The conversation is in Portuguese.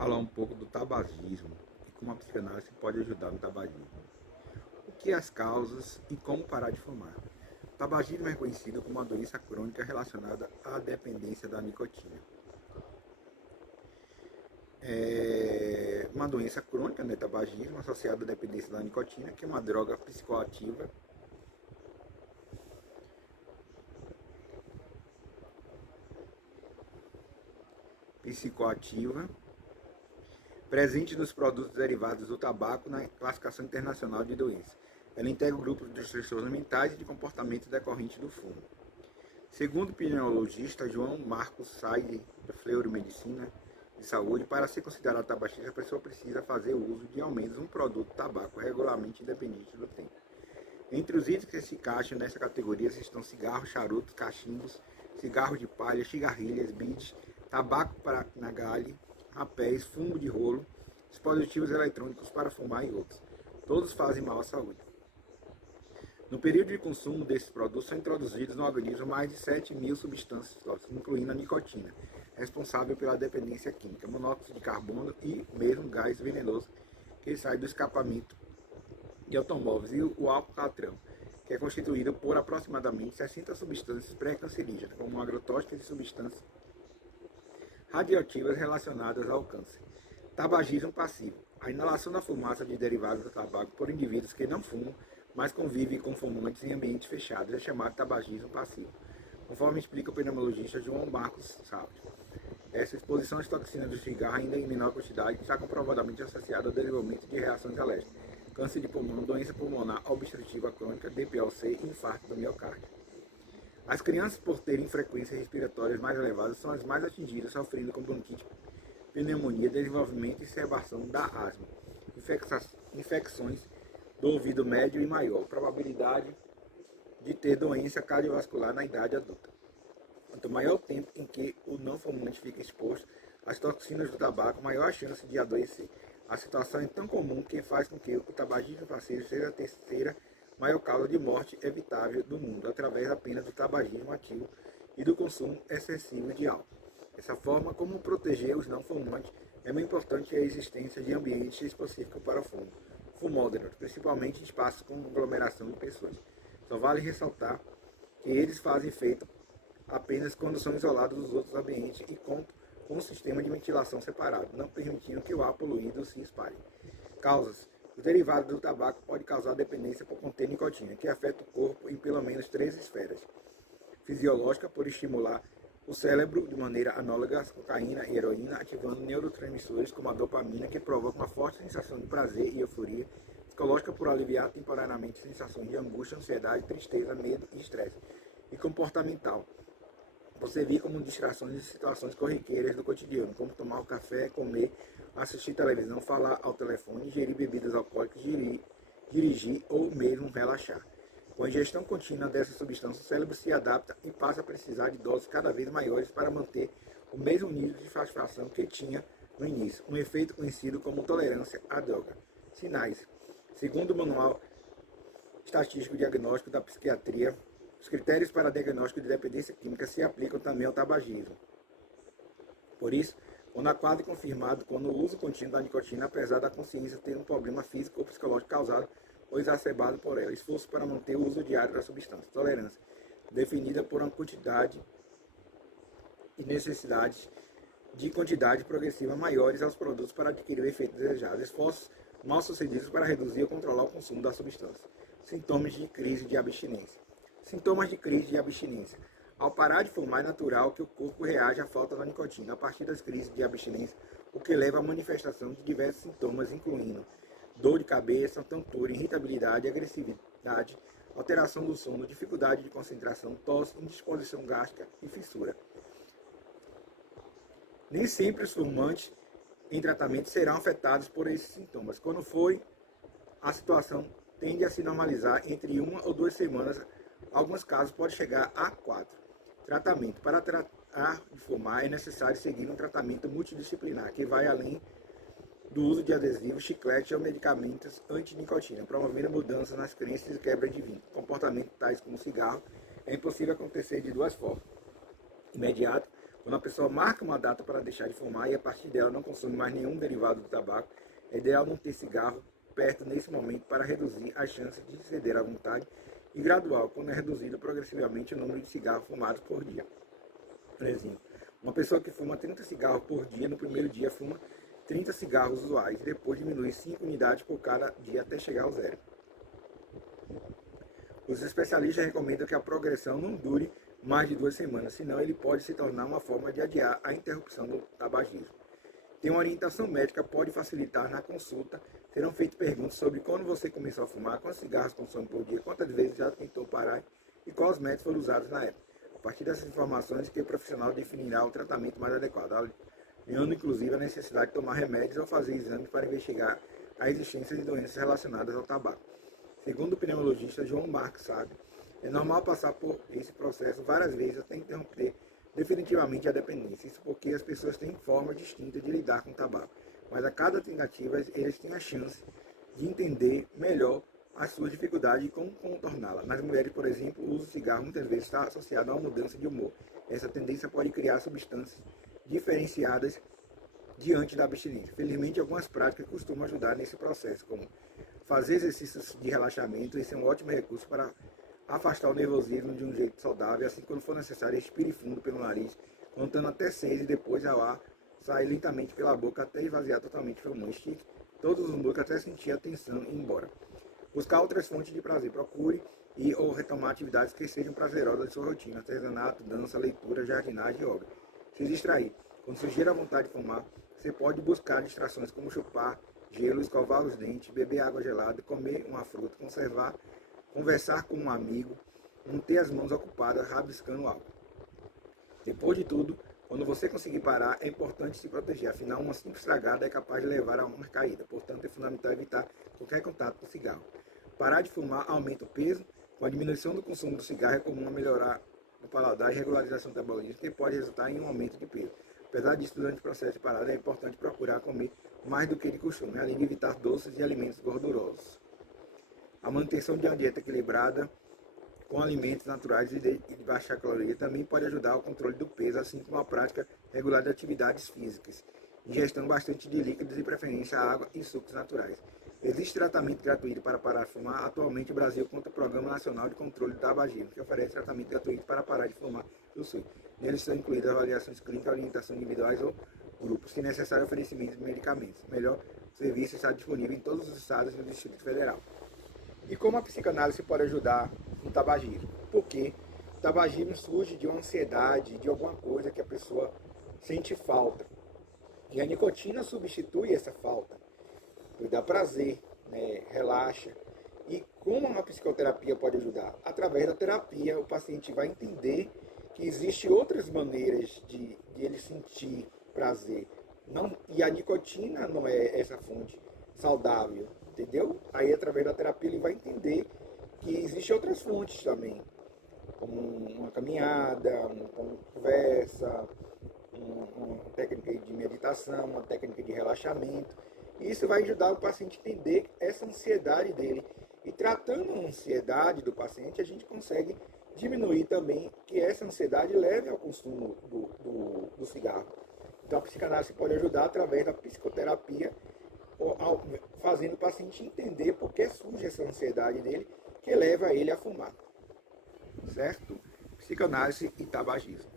falar um pouco do tabagismo e como a psicanálise pode ajudar no tabagismo. O que as causas e como parar de fumar. O tabagismo é conhecido como uma doença crônica relacionada à dependência da nicotina. É uma doença crônica, né, tabagismo, associada à dependência da nicotina, que é uma droga psicoativa presente nos produtos derivados do tabaco na classificação internacional de doenças. Ela integra o grupo de transtornos mentais e de comportamento decorrente do fumo. Segundo o pneumologista João Marcos Saide, da Fleuromedicina de Saúde, para ser considerado tabagista, a pessoa precisa fazer uso de ao menos um produto tabaco regularmente independente do tempo. Entre os itens que se encaixam nessa categoria estão cigarros, charutos, cachimbos, cigarros de palha, cigarrilhas, beads, tabaco para nagalhe, rapéis, fumo de rolo, dispositivos eletrônicos para fumar e outros. Todos fazem mal à saúde. No período de consumo desses produtos, são introduzidos no organismo mais de 7.000 substâncias tóxicas, incluindo a nicotina, responsável pela dependência química, monóxido de carbono e mesmo gás venenoso que sai do escapamento de automóveis, e o alcatrão, que é constituído por aproximadamente 60 substâncias pré-cancerígenas, como agrotóxicos e substâncias radioativas relacionadas ao câncer. Tabagismo passivo. A inalação da fumaça de derivados do tabaco por indivíduos que não fumam, mas convivem com fumantes em ambientes fechados, é chamado tabagismo passivo, conforme explica o pneumologista João Marcos Salles. Essa exposição às toxinas do cigarro, ainda em menor quantidade, está comprovadamente associada ao desenvolvimento de reações alérgicas, câncer de pulmão, doença pulmonar obstrutiva crônica, DPLC e infarto do miocárdio. As crianças, por terem frequências respiratórias mais elevadas, são as mais atingidas, sofrendo com bronquite, pneumonia, desenvolvimento e exacerbação da asma, infecções do ouvido médio e maior, probabilidade de ter doença cardiovascular na idade adulta. Quanto maior o tempo em que o não fumante fica exposto às toxinas do tabaco, maior a chance de adoecer. A situação é tão comum que faz com que o tabagismo passivo seja a terceira maior causa de morte evitável do mundo, através apenas do tabagismo ativo e do consumo excessivo de álcool. Dessa forma, como proteger os não fumantes, é muito importante a existência de ambientes específicos para o fumo, fumódromos, principalmente em espaços com aglomeração de pessoas. Só vale ressaltar que eles fazem efeito apenas quando são isolados dos outros ambientes e com um sistema de ventilação separado, não permitindo que o ar poluído se espalhe. Causas. Os derivados do tabaco podem causar dependência por conter nicotina, que afeta o corpo em pelo menos 3 esferas. Fisiológica, por estimular o cérebro de maneira análoga à cocaína e heroína, ativando neurotransmissores como a dopamina, que provoca uma forte sensação de prazer e euforia. Psicológica, por aliviar temporariamente sensações de angústia, ansiedade, tristeza, medo e estresse. E comportamental, por servir como distrações em situações corriqueiras do cotidiano, como tomar um café, comer, assistir televisão, falar ao telefone, ingerir bebidas alcoólicas, dirigir ou mesmo relaxar. Com a ingestão contínua dessa substância, o cérebro se adapta e passa a precisar de doses cada vez maiores para manter o mesmo nível de satisfação que tinha no início, um efeito conhecido como tolerância à droga. Sinais. Segundo o Manual Estatístico Diagnóstico da Psiquiatria, os critérios para diagnóstico de dependência química se aplicam também ao tabagismo. Por isso, quando a quadro confirmado com o uso contínuo da nicotina, apesar da consciência ter um problema físico ou psicológico causado ou exacerbado por ela, esforço para manter o uso diário da substância. Tolerância, definida por uma quantidade e necessidades de quantidade progressiva maiores aos produtos para adquirir o efeito desejado. Esforços mal sucedidos para reduzir ou controlar o consumo da substância. Sintomas de crise de abstinência. Sintomas de crise de abstinência. Ao parar de fumar, é natural que o corpo reaja à falta da nicotina a partir das crises de abstinência, o que leva à manifestação de diversos sintomas, incluindo dor de cabeça, tontura, irritabilidade, agressividade, alteração do sono, dificuldade de concentração, tosse, indisposição gástrica e fissura. Nem sempre os fumantes em tratamento serão afetados por esses sintomas. Quando for, a situação tende a se normalizar entre 1 ou 2 semanas. Alguns casos pode chegar a 4. Tratamento. Para tratar de fumar é necessário seguir um tratamento multidisciplinar, que vai além do uso de adesivos, chicletes ou medicamentos anti-nicotina, promovendo mudanças nas crenças e quebra de vínculos. Comportamentos tais como cigarro é impossível acontecer de duas formas. Imediato, Quando a pessoa marca uma data para deixar de fumar e a partir dela não consome mais nenhum derivado do tabaco, é ideal não ter cigarro perto nesse momento para reduzir as chances de ceder à vontade e gradual, quando é reduzido progressivamente o número de cigarros fumados por dia. Por exemplo, uma pessoa que fuma 30 cigarros por dia, no primeiro dia fuma 30 cigarros usuais, depois diminui 5 unidades por cada dia até chegar ao zero. Os especialistas recomendam que a progressão não dure mais de 2 semanas, senão ele pode se tornar uma forma de adiar a interrupção do tabagismo. Ter uma orientação médica pode facilitar na consulta. Serão feitas perguntas sobre quando você começou a fumar, quantos cigarros consome por dia, quantas vezes já tentou parar e quais métodos foram usados na época. A partir dessas informações que o profissional definirá o tratamento mais adequado, alinhando inclusive a necessidade de tomar remédios ou fazer exames para investigar a existência de doenças relacionadas ao tabaco. Segundo o pneumologista João Marques Sábio, é normal passar por esse processo várias vezes até interromper definitivamente a dependência. Isso porque as pessoas têm formas distintas de lidar com o tabaco, mas a cada tentativa eles têm a chance de entender melhor as suas dificuldades e como contorná-la. Nas mulheres, por exemplo, o uso do cigarro muitas vezes está associado a uma mudança de humor. Essa tendência pode criar substâncias diferenciadas diante da abstinência. Felizmente, algumas práticas costumam ajudar nesse processo, como fazer exercícios de relaxamento. Esse é um ótimo recurso para afastar o nervosismo de um jeito saudável. Assim, quando for necessário, expire fundo pelo nariz, contando até 6 e depois ao ar sai lentamente pela boca até esvaziar totalmente o pulmão. Estique todos os músculos até sentir a tensão e ir embora. Buscar outras fontes de prazer. Procure ou retomar atividades que sejam prazerosas de sua rotina: artesanato, dança, leitura, jardinagem e yoga. Se distrair. Quando surgir a vontade de fumar, você pode buscar distrações como chupar gelo, escovar os dentes, beber água gelada, comer uma fruta, conversar com um amigo, manter as mãos ocupadas rabiscando algo. Depois de tudo, quando você conseguir parar, é importante se proteger, afinal uma simples estragada é capaz de levar a uma caída, portanto é fundamental evitar qualquer contato com o cigarro. Parar de fumar aumenta o peso. Com a diminuição do consumo do cigarro é comum melhorar o paladar e regularização do metabolismo, que pode resultar em um aumento de peso. Apesar disso, durante o processo de parada é importante procurar comer mais do que de costume, além de evitar doces e alimentos gordurosos. A manutenção de uma dieta equilibrada com alimentos naturais e de baixa caloria também pode ajudar ao controle do peso, assim como a prática regular de atividades físicas, ingestão bastante de líquidos e preferência a água e sucos naturais. Existe tratamento gratuito para parar de fumar. Atualmente o Brasil conta com o Programa Nacional de Controle do Tabagismo, que oferece tratamento gratuito para parar de fumar do SUS. Neles são incluídas avaliações clínicas, orientações individuais ou grupos, se necessário oferecimento de medicamentos. O melhor serviço está disponível em todos os estados e no Distrito Federal. E como a psicanálise pode ajudar no tabagismo? Porque o tabagismo surge de uma ansiedade, de alguma coisa que a pessoa sente falta. E a nicotina substitui essa falta, dá prazer, né? Relaxa. E como uma psicoterapia pode ajudar? Através da terapia, o paciente vai entender que existem outras maneiras de ele sentir prazer. Não, e a nicotina não é essa fonte saudável, entendeu? Aí, através da terapia, ele vai entender que existem outras fontes também, como uma caminhada, uma conversa, uma técnica de meditação, uma técnica de relaxamento. E isso vai ajudar o paciente a entender essa ansiedade dele. E tratando a ansiedade do paciente, a gente consegue diminuir também que essa ansiedade leve ao consumo do cigarro. Então a psicanálise pode ajudar através da psicoterapia, fazendo o paciente entender por que surge essa ansiedade dele, que leva ele a fumar. Certo? Psicanálise e tabagismo.